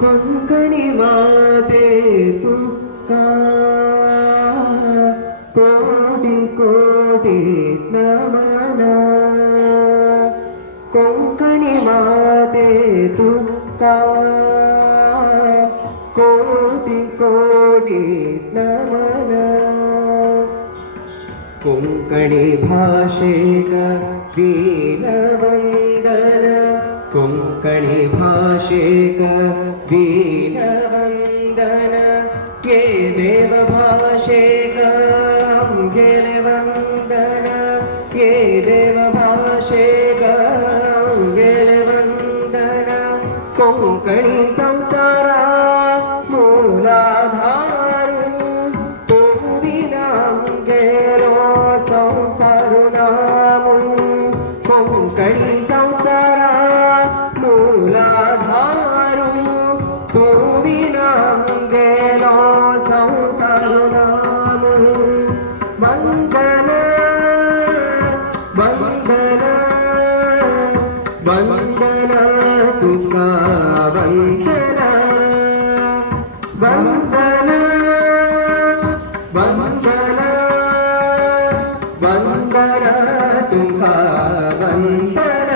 कोंकणी माते तुका कोटी कोटी नमन कोंकणी माते तुका कोटी कोटी नमन कोंकणी भाषेक दीनवंदन कोंकणी भाषेक दीनवंदन ये देव भाषेक गेले वंदन ये देव भाषेक गेले वंदन कोंकणी संसारा मूलाधार तो विना गेलो संसार नाम कोंकणी संसारा मूलाधारू तू विना गेलो संसार नाम वंदन वंदन वंदन तुका वंदन वंदन वंदन वंदन तुका वंदन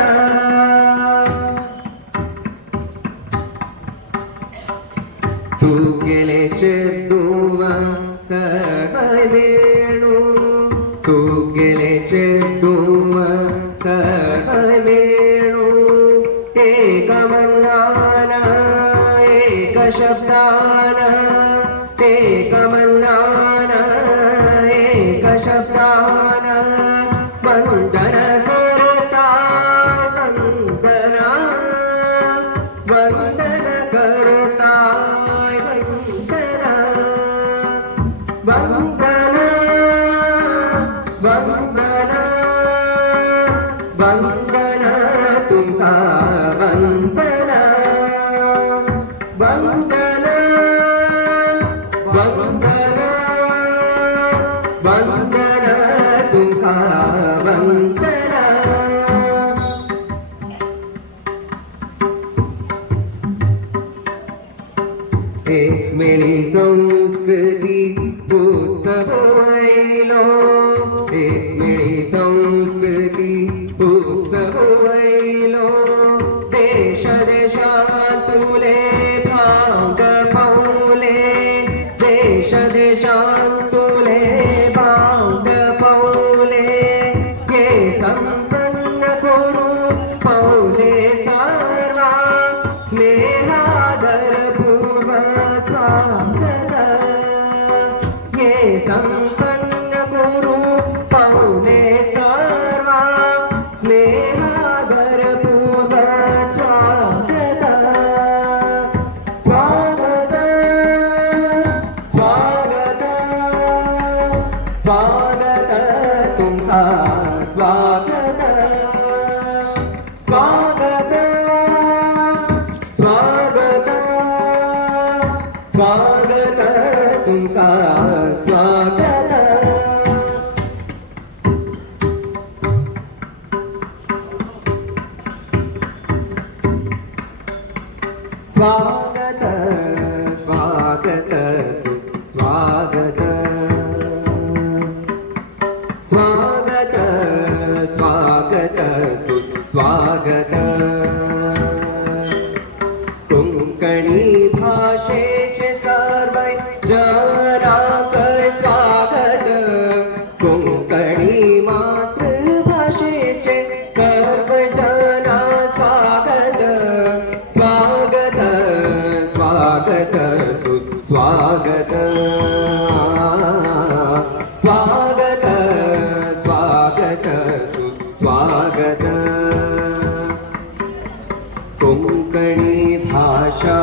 तू गेले चेडूवा सर्ववेणू तू गेले चेडूवा सर्ववेणू एक मन्नान एक शब्दान एक मन्नान एक शब्दान वंदन करता वंदना वंदन करता वंदन वंदन वंदन तुका वंदन वंदन वंदन वंदन तुका वंदन एक मेळी संस्कृती उत्सव आयलो एक मेळी संस्कृती उत्सव आयलो देश देशांतुले भाग पावले देश देशांतुले भाग पावले ये संपन्न करून पावले सार्वा स्नेहादर पूर्व स्वागत ये संपन्न करू पावले सर्वा स्नेहादर पूर्व स्वागत स्वागत स्वागत स्वागत तुमका स्वागत स्वागत स्वागत स्वागत तुमका स्वागत स्वागत स्वागत सुस्वागत स्वागत स्वागत सुस्वागत कोंकणी भाषेचे सर्व जनाक स्वागत कोंकणी मातृभाषेचे सर्व जना स्वागत स्वागत स्वागत सुस्वागत स्वागत स्वागत सुस्वागत कोंकणी भाषा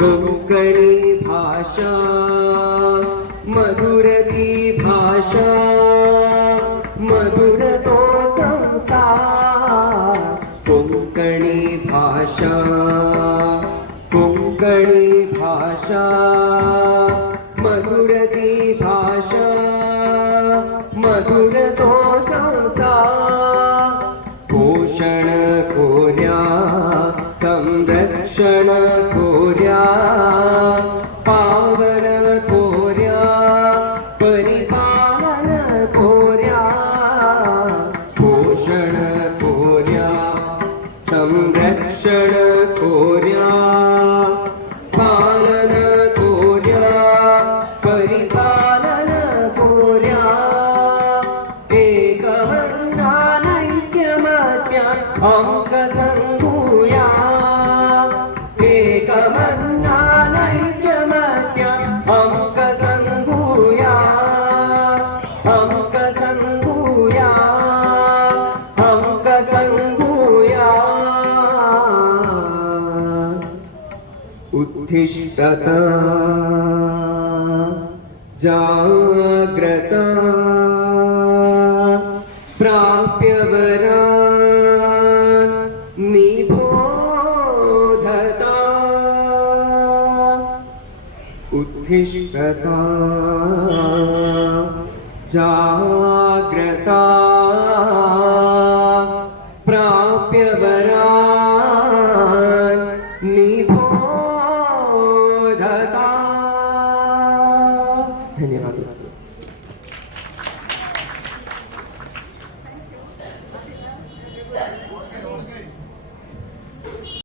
कोंकणी भाषा मधुर ती भाषा मधुर तो संसार कोंकणी भाषा कोंकणी भाषा मधुर ती भाषा मधुर तो संसार पोषण खोऱ्या संरक्षण संरक्षण थोर्या पावन थोर्या परिपालन थोर्या पोषण थोर्या संरक्षण थोर्या पालन थोर्या परिपालन थोर्या एकमन्नानैक्यमत्या अंक संभूया एकमन्नानैक्यमत्या अंक संभूया अंक संभूया अंक संभूया उत्तिष्ठत जाग्रत प्राप्य वरान् निबोधता उत्तिष्ठता जाग्रता प्राप्य वरान् निबोधता। धन्यवाद।